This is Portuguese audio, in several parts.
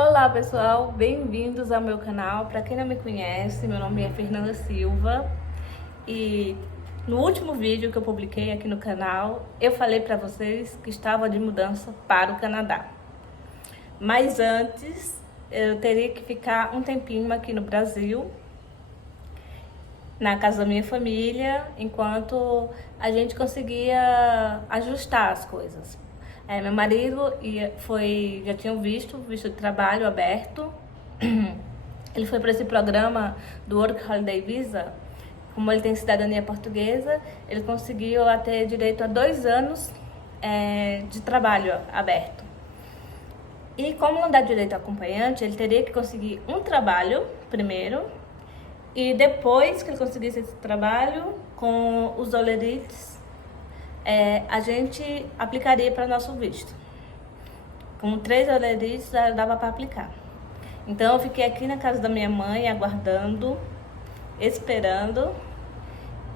Olá pessoal, bem-vindos ao meu canal. Para quem não me conhece, meu nome é Fernanda Silva e no último vídeo que eu publiquei aqui no canal, eu falei para vocês que estava de mudança para o Canadá. Mas antes, eu teria que ficar um tempinho aqui no Brasil, na casa da minha família, enquanto a gente conseguia ajustar as coisas. Meu marido já tinha o visto de trabalho aberto. Ele foi para esse programa do Work Holiday Visa. Como ele tem cidadania portuguesa, ele conseguiu ter direito a 2 anos de trabalho aberto. E como não dá direito a acompanhante, ele teria que conseguir um trabalho primeiro, e depois que ele conseguisse esse trabalho, com os olerites, a gente aplicaria para nosso visto. Com 3 olerites já dava para aplicar. Então eu fiquei aqui na casa da minha mãe, aguardando, esperando.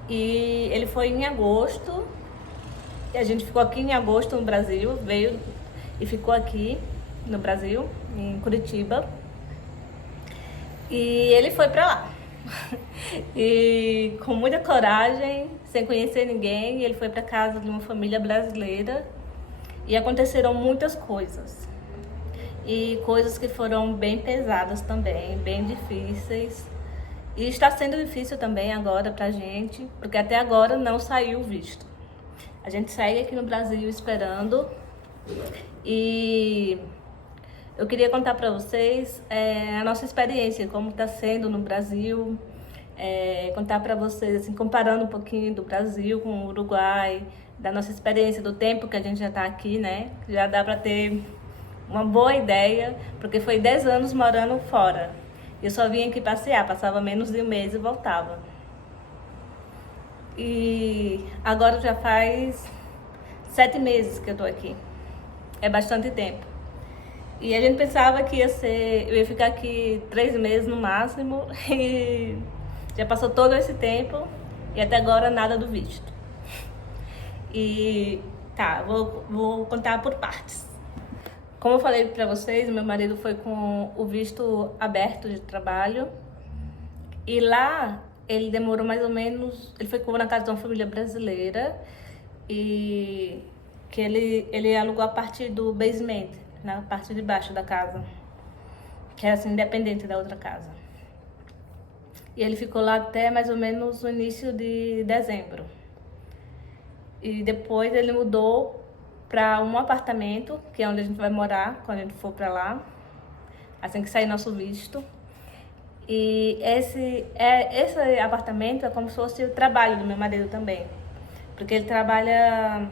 E ele foi em agosto, e a gente ficou aqui em agosto no Brasil, veio e ficou aqui no Brasil, em Curitiba. E ele foi para lá. E com muita coragem, sem conhecer ninguém, ele foi para casa de uma família brasileira. E aconteceram muitas coisas. E coisas que foram bem pesadas também, bem difíceis. E está sendo difícil também agora pra gente, porque até agora não saiu o visto. A gente segue aqui no Brasil esperando. E eu queria contar para vocês a nossa experiência, como está sendo no Brasil, contar para vocês, assim, comparando um pouquinho do Brasil com o Uruguai, da nossa experiência, do tempo que a gente já está aqui, né? Já dá para ter uma boa ideia, porque foi 10 anos morando fora. Eu só vinha aqui passear, passava menos de um mês e voltava. E agora já faz 7 meses que eu tô aqui. É bastante tempo. E a gente pensava que eu ia ficar aqui 3 meses no máximo, e já passou todo esse tempo e até agora nada do visto. E tá, vou contar por partes. Como eu falei pra vocês, meu marido foi com o visto aberto de trabalho, e lá ele demorou mais ou menos, ele ficou na casa de uma família brasileira, e que ele alugou a parte do basement, na parte de baixo da casa, que era assim, independente da outra casa. E ele ficou lá até mais ou menos o início de dezembro. E depois ele mudou para um apartamento, que é onde a gente vai morar quando a gente for para lá, assim que sair nosso visto. E esse apartamento é como se fosse o trabalho do meu marido também, porque ele trabalha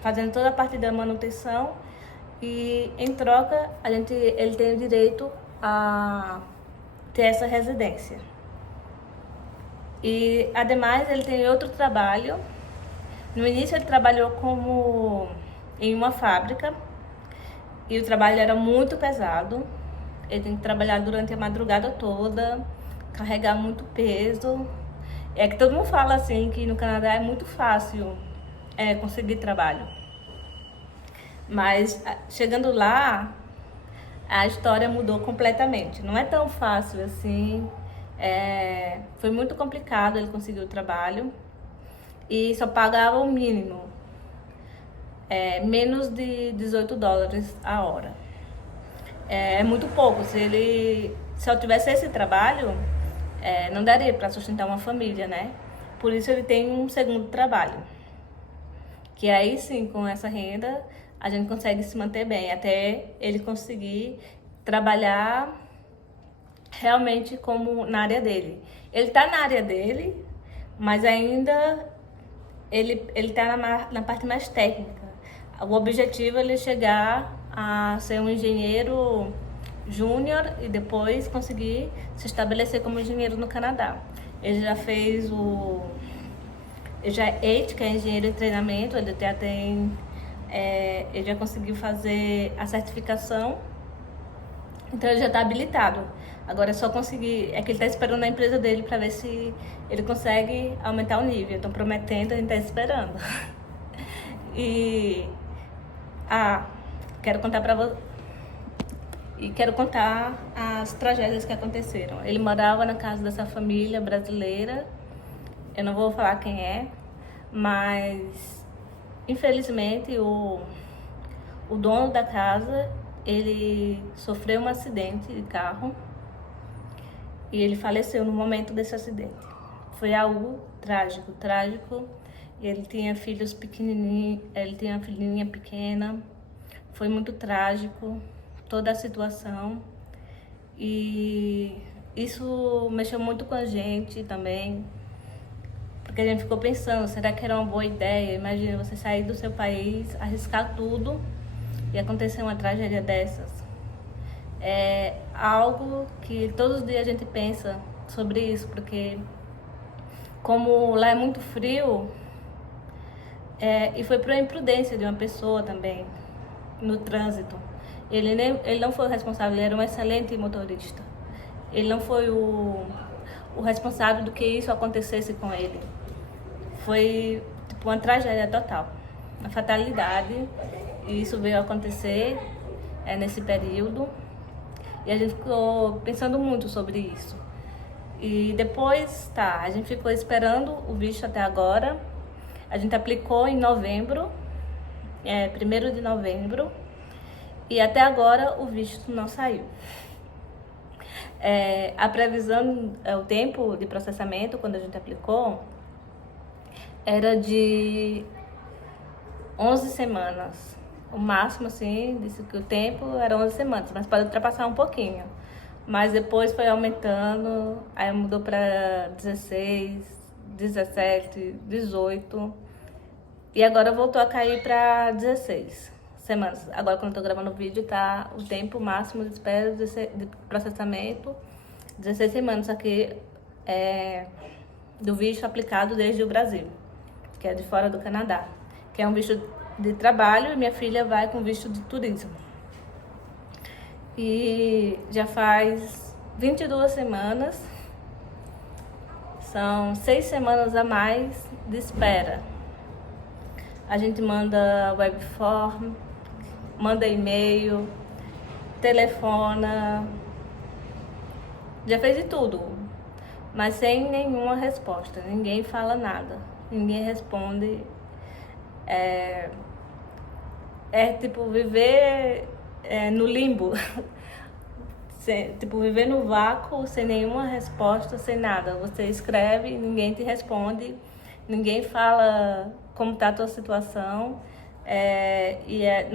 fazendo toda a parte da manutenção, e em troca ele tem o direito a ter essa residência. E ademais ele tem outro trabalho. No início ele trabalhou em uma fábrica, e o trabalho era muito pesado. Ele tem que trabalhar durante a madrugada toda, carregar muito peso. É que todo mundo fala assim que no Canadá é muito fácil conseguir trabalho. Mas chegando lá, a história mudou completamente. Não é tão fácil assim. Foi muito complicado ele conseguir o trabalho, e só pagava o mínimo, menos de 18 dólares a hora. É muito pouco. Se eu tivesse esse trabalho, não daria para sustentar uma família, né? Por isso ele tem um segundo trabalho, que aí sim, com essa renda, a gente consegue se manter bem, até ele conseguir trabalhar realmente como na área dele. Ele tá na área dele, mas ainda ele tá na parte mais técnica. O objetivo é ele chegar a ser um engenheiro júnior e depois conseguir se estabelecer como engenheiro no Canadá. Ele já fez ele já é EIT, que é engenheiro em treinamento. Ele já conseguiu fazer a certificação, então ele já está habilitado. Agora é só conseguir, que ele está esperando a empresa dele para ver se ele consegue aumentar o nível. Estão prometendo, a gente está esperando. E quero contar para e quero contar as tragédias que aconteceram. Ele morava na casa dessa família brasileira, eu não vou falar quem é, mas infelizmente o dono da casa, ele sofreu um acidente de carro e ele faleceu no momento desse acidente. Foi algo trágico, trágico. Ele tinha filhos pequenininhos, ele tinha uma filhinha pequena. Foi muito trágico toda a situação e isso mexeu muito com a gente também, porque a gente ficou pensando, será que era uma boa ideia? Imagina você sair do seu país, arriscar tudo e acontecer uma tragédia dessas. É algo que todos os dias a gente pensa sobre isso, porque como lá é muito frio, e foi por imprudência de uma pessoa também no trânsito. Ele não foi o responsável, ele era um excelente motorista. Ele não foi o responsável do que isso acontecesse com ele. Foi tipo uma tragédia total, uma fatalidade. E isso veio acontecer nesse período. E a gente ficou pensando muito sobre isso. E depois, a gente ficou esperando o visto até agora. A gente aplicou em novembro, 1º de novembro. E até agora o visto não saiu. A previsão, o tempo de processamento, quando a gente aplicou, era de 11 semanas. O máximo, assim, disse que o tempo era 11 semanas, mas pode ultrapassar um pouquinho. Mas depois foi aumentando, aí mudou para 16, 17, 18. E agora voltou a cair para 16 semanas. Agora, quando eu tô gravando o vídeo, tá o tempo máximo de espera de processamento, 16 semanas aqui do visto aplicado desde o Brasil, que é de fora do Canadá, que é um visto de trabalho, e minha filha vai com visto de turismo. E já faz 22 semanas, são 6 semanas a mais de espera. A gente manda webform, manda e-mail, telefona, já fez de tudo, mas sem nenhuma resposta. Ninguém fala nada, ninguém responde. Tipo viver no limbo, tipo viver no vácuo, sem nenhuma resposta, sem nada. Você escreve, ninguém te responde, ninguém fala como está a tua situação,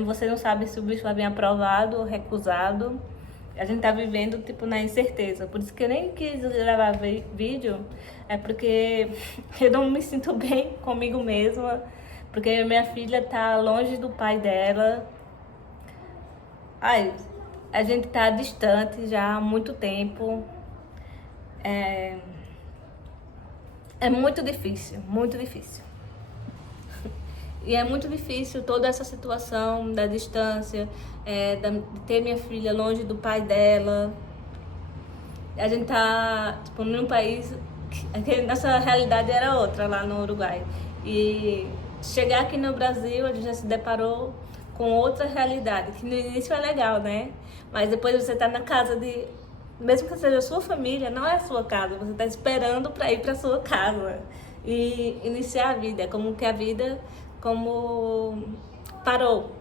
você não sabe se o bicho vai vir aprovado ou recusado. A gente tá vivendo tipo na incerteza, por isso que eu nem quis gravar vídeo, porque eu não me sinto bem comigo mesma, porque minha filha tá longe do pai dela. A gente tá distante já há muito tempo. É muito difícil, muito difícil. E é muito difícil toda essa situação da distância, de ter minha filha longe do pai dela. A gente tá tipo, num país que nossa realidade era outra lá no Uruguai. E chegar aqui no Brasil, a gente já se deparou com outra realidade, que no início é legal, né? Mas depois você tá na casa de... Mesmo que seja a sua família, não é a sua casa. Você tá esperando para ir para sua casa e iniciar a vida. É como que a vida parou.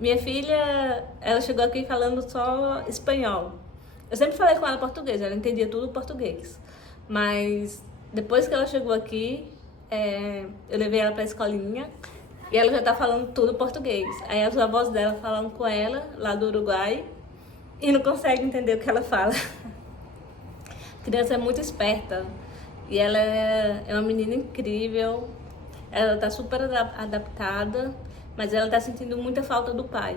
Minha filha, ela chegou aqui falando só espanhol. Eu sempre falei com ela português, ela entendia tudo português. Mas depois que ela chegou aqui, eu levei ela pra escolinha e ela já tá falando tudo português. Aí as avós dela falando com ela, lá do Uruguai, e não consegue entender o que ela fala. A criança é muito esperta e ela é uma menina incrível. Ela tá super adaptada, mas ela tá sentindo muita falta do pai.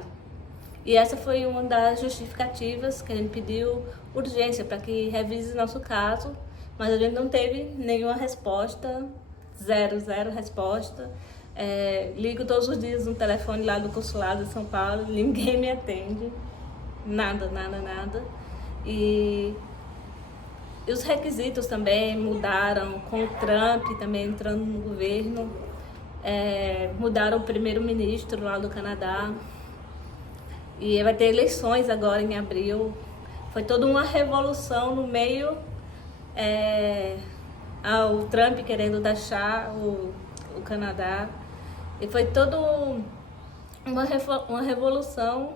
E essa foi uma das justificativas que a gente pediu urgência para que revise nosso caso, mas a gente não teve nenhuma resposta, zero resposta. Ligo todos os dias no telefone lá do consulado de São Paulo, ninguém me atende, nada. E os requisitos também mudaram com o Trump também entrando no governo. Mudaram o primeiro-ministro lá do Canadá. E vai ter eleições agora em abril. Foi toda uma revolução no meio ao Trump querendo taxar o Canadá. E foi toda uma revolução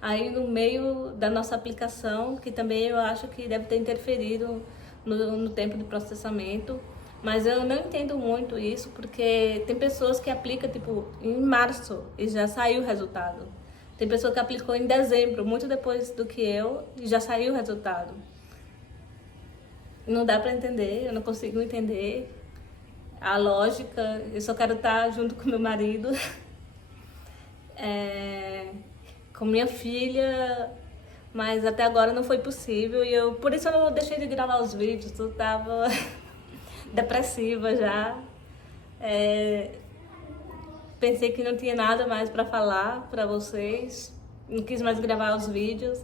aí no meio da nossa aplicação, que também eu acho que deve ter interferido no tempo de processamento. Mas eu não entendo muito isso, porque tem pessoas que aplicam tipo em março e já saiu o resultado. Tem pessoa que aplicou em dezembro, muito depois do que eu, e já saiu o resultado. Não dá para entender, eu não consigo entender a lógica. Eu só quero estar junto com meu marido, com minha filha, mas até agora não foi possível. E por isso eu deixei de gravar os vídeos, eu tava depressiva já. Pensei que não tinha nada mais para falar para vocês, não quis mais gravar os vídeos.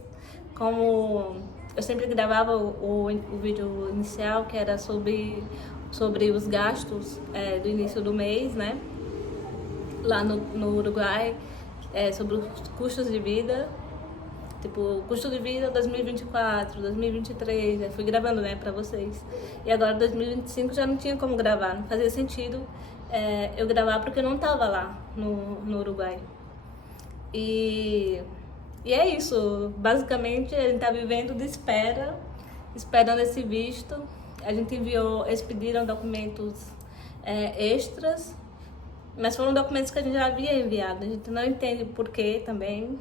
Como eu sempre gravava o vídeo inicial, que era sobre os gastos do início do mês, né? Lá no Uruguai, sobre os custos de vida, tipo, custo de vida 2024, 2023, fui gravando, né, pra vocês. E agora 2025 já não tinha como gravar, não fazia sentido eu gravar porque eu não tava lá no Uruguai. E é isso, basicamente a gente tá vivendo de espera, esperando esse visto. A gente eles pediram documentos extras, mas foram documentos que a gente já havia enviado. A gente não entende o porquê também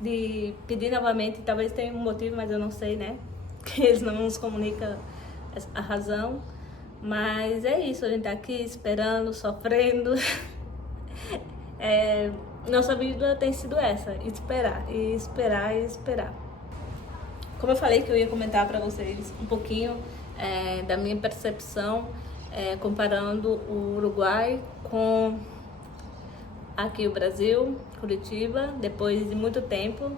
de pedir novamente, talvez tenha um motivo, mas eu não sei, né? Que eles não nos comunicam a razão. Mas é isso, a gente tá aqui esperando, sofrendo. Nossa vida tem sido essa, esperar, e esperar, e esperar. Como eu falei que eu ia comentar para vocês um pouquinho da minha percepção, comparando o Uruguai com aqui o Brasil, Curitiba, depois de muito tempo,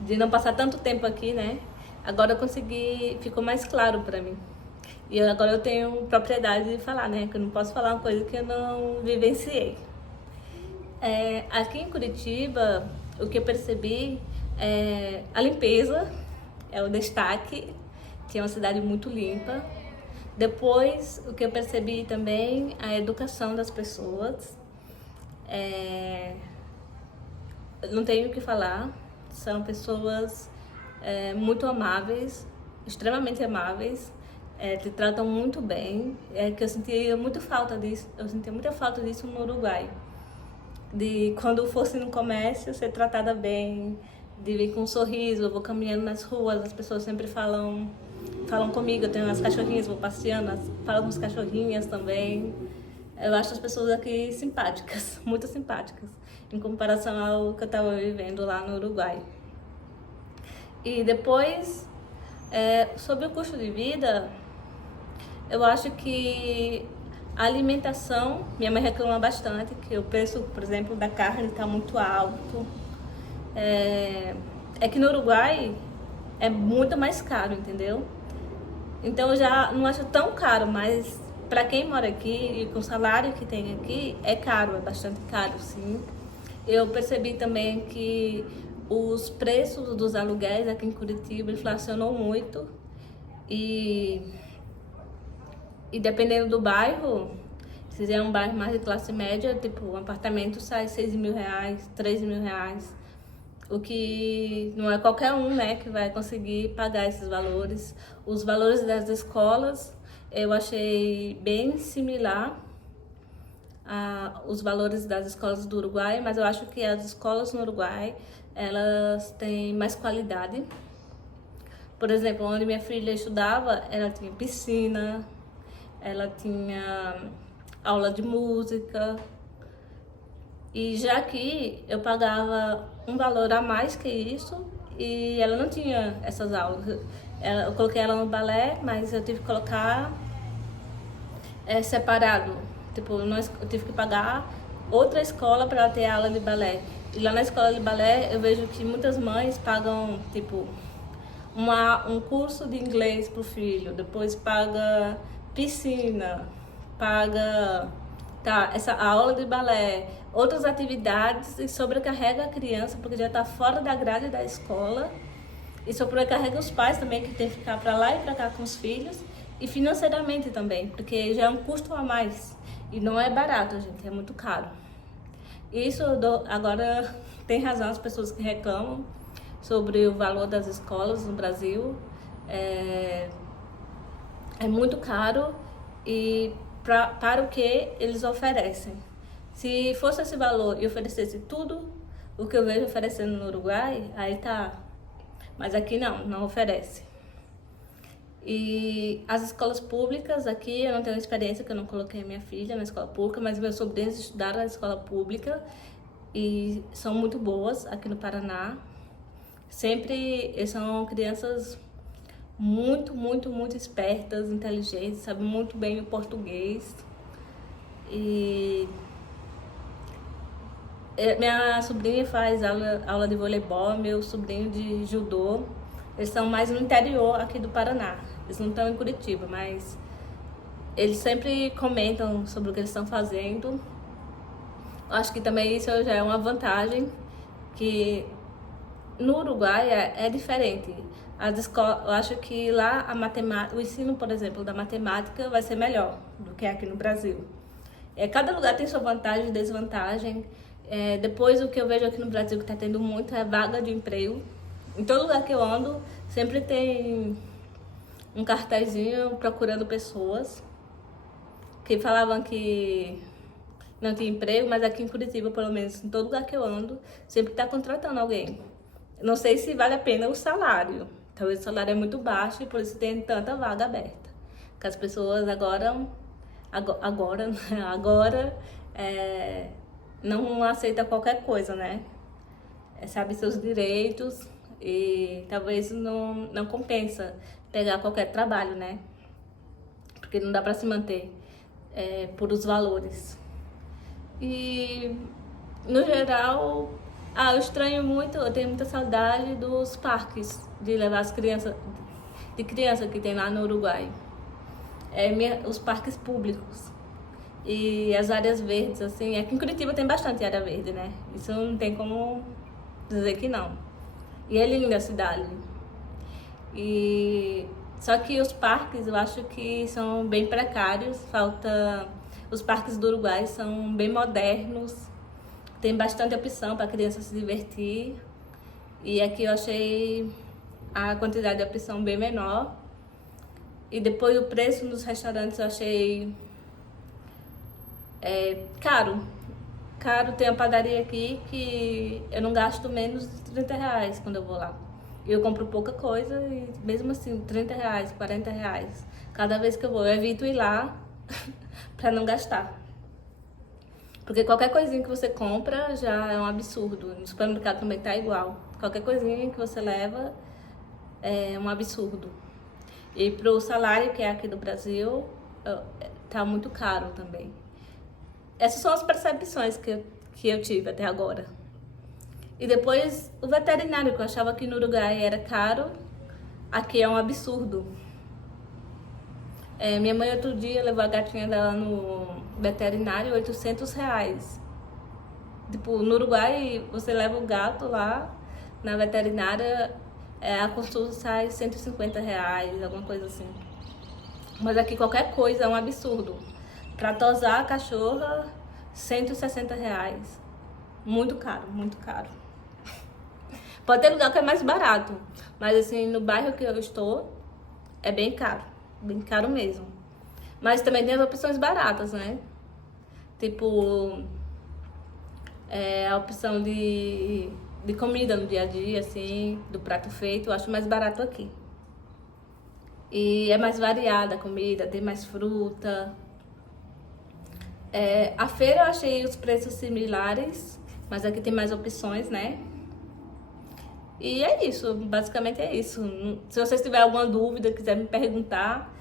de não passar tanto tempo aqui, né? Agora eu consegui, ficou mais claro para mim. E agora eu tenho propriedade de falar, né? Que eu não posso falar uma coisa que eu não vivenciei. Aqui em Curitiba, o que eu percebi é a limpeza, é o destaque, que é uma cidade muito limpa. Depois, o que eu percebi também, a educação das pessoas. Não tenho o que falar, são pessoas muito amáveis, extremamente amáveis, te tratam muito bem, que eu sentia muita falta disso, no Uruguai. De quando fosse no comércio, ser tratada bem, de vir com um sorriso, eu vou caminhando nas ruas, as pessoas sempre falam comigo, eu tenho umas cachorrinhas, vou passeando, falo com as cachorrinhas também. Eu acho as pessoas aqui simpáticas, muito simpáticas, em comparação ao que eu estava vivendo lá no Uruguai. E depois, sobre o custo de vida, eu acho que a alimentação, minha mãe reclama bastante, que o preço, por exemplo, da carne está muito alto. Que no Uruguai é muito mais caro, entendeu? Então eu já não acho tão caro, mas para quem mora aqui e com o salário que tem aqui, é caro, é bastante caro, sim. Eu percebi também que os preços dos aluguéis aqui em Curitiba inflacionou muito e dependendo do bairro, se é um bairro mais de classe média, tipo, um apartamento sai R$6.000, R$3.000, o que não é qualquer um, né, que vai conseguir pagar esses valores. Os valores das escolas, eu achei bem similar os valores das escolas do Uruguai, mas eu acho que as escolas no Uruguai, elas têm mais qualidade. Por exemplo, onde minha filha estudava, ela tinha piscina, ela tinha aula de música. E já aqui eu pagava um valor a mais que isso e ela não tinha essas aulas. Eu coloquei ela no balé, mas eu tive que colocar separado. Tipo, eu tive que pagar outra escola para ela ter aula de balé. E lá na escola de balé eu vejo que muitas mães pagam, tipo, um curso de inglês pro filho, depois paga piscina, paga tá, essa aula de balé, outras atividades, e sobrecarrega a criança porque já está fora da grade da escola, e sobrecarrega os pais também, que tem que ficar para lá e para cá com os filhos, e financeiramente também, porque já é um custo a mais, e não é barato, gente, é muito caro. Isso agora tem razão as pessoas que reclamam sobre o valor das escolas no Brasil. É muito caro e para o que eles oferecem. Se fosse esse valor e oferecesse tudo o que eu vejo oferecendo no Uruguai, aí tá. Mas aqui não oferece. E as escolas públicas aqui, eu não tenho experiência, que eu não coloquei minha filha na escola pública, mas meus sobrinhos estudaram na escola pública e são muito boas aqui no Paraná. Sempre são crianças muito espertas, inteligentes, sabem muito bem o português. E minha sobrinha faz aula de voleibol, meu sobrinho de judô. Eles são mais no interior aqui do Paraná. Eles não estão em Curitiba, mas eles sempre comentam sobre o que eles estão fazendo. Eu acho que também isso já é uma vantagem, que no Uruguai é diferente. As escolas, eu acho que lá a matemática, o ensino, por exemplo, da matemática vai ser melhor do que aqui no Brasil. Cada lugar tem sua vantagem e desvantagem. Depois, o que eu vejo aqui no Brasil que está tendo muito é vaga de emprego. Em todo lugar que eu ando, sempre tem um cartazinho procurando pessoas que falavam que não tinha emprego, mas aqui em Curitiba, pelo menos, em todo lugar que eu ando, sempre está contratando alguém. Não sei se vale a pena o salário. Talvez o salário é muito baixo e por isso tem tanta vaga aberta. Porque as pessoas agora não aceitam qualquer coisa, né? Sabe seus direitos e talvez não compensa pegar qualquer trabalho, né? Porque não dá para se manter por os valores. E no geral, eu estranho muito, eu tenho muita saudade dos parques, de levar as crianças, de criança que tem lá no Uruguai. Os parques públicos e as áreas verdes, assim. Aqui em Curitiba tem bastante área verde, né? Isso não tem como dizer que não. E é linda a cidade. Só que os parques, eu acho que são bem precários. Os parques do Uruguai são bem modernos. Tem bastante opção para a criança se divertir. E aqui eu achei a quantidade de opção bem menor. E depois o preço nos restaurantes eu achei caro. Tem uma padaria aqui que eu não gasto menos de R$30 quando eu vou lá. E eu compro pouca coisa e mesmo assim, R$30, R$40. Cada vez que eu vou, eu evito ir lá para não gastar. Porque qualquer coisinha que você compra já é um absurdo. No supermercado também tá igual. Qualquer coisinha que você leva é um absurdo. E pro salário que é aqui do Brasil, tá muito caro também. Essas são as percepções que eu tive até agora. E depois o veterinário, que eu achava que no Uruguai era caro, aqui é um absurdo. Minha mãe outro dia levou a gatinha dela no veterinário, R$800. Tipo, no Uruguai você leva o gato lá na veterinária, a consulta sai R$150, alguma coisa assim. Mas aqui qualquer coisa é um absurdo. Pra tosar a cachorra, R$160. Muito caro, muito caro. Pode ter lugar que é mais barato, mas assim, no bairro que eu estou, é bem caro mesmo. Mas também tem as opções baratas, né? Tipo, a opção de comida no dia a dia, assim, do prato feito, eu acho mais barato aqui. E é mais variada a comida, tem mais fruta. A feira eu achei os preços similares, mas aqui tem mais opções, né? E é isso, basicamente é isso. Se vocês tiverem alguma dúvida, quiser me perguntar,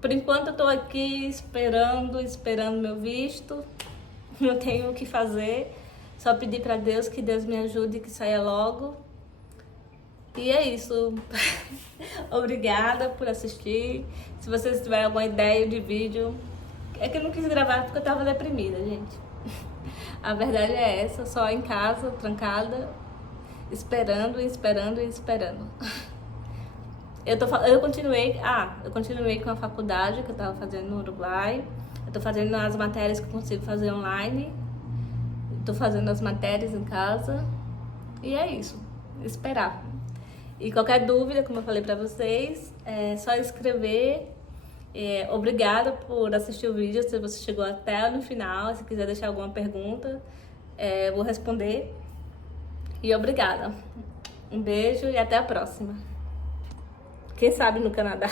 por enquanto eu tô aqui esperando meu visto. Não tenho o que fazer, só pedir para Deus que Deus me ajude, que saia logo. E é isso. Obrigada por assistir. Se vocês tiverem alguma ideia de vídeo É que eu não quis gravar porque eu tava deprimida, gente. A verdade é essa, só em casa, trancada, esperando, esperando e esperando. Eu continuei com a faculdade que eu tava fazendo no Uruguai. Eu tô fazendo as matérias que eu consigo fazer online. Tô fazendo as matérias em casa. E é isso, esperar. E qualquer dúvida, como eu falei pra vocês, é só escrever. Obrigada por assistir o vídeo, se você chegou até no final. Se quiser deixar alguma pergunta, eu vou responder. E obrigada. Um beijo e até a próxima. Quem sabe no Canadá.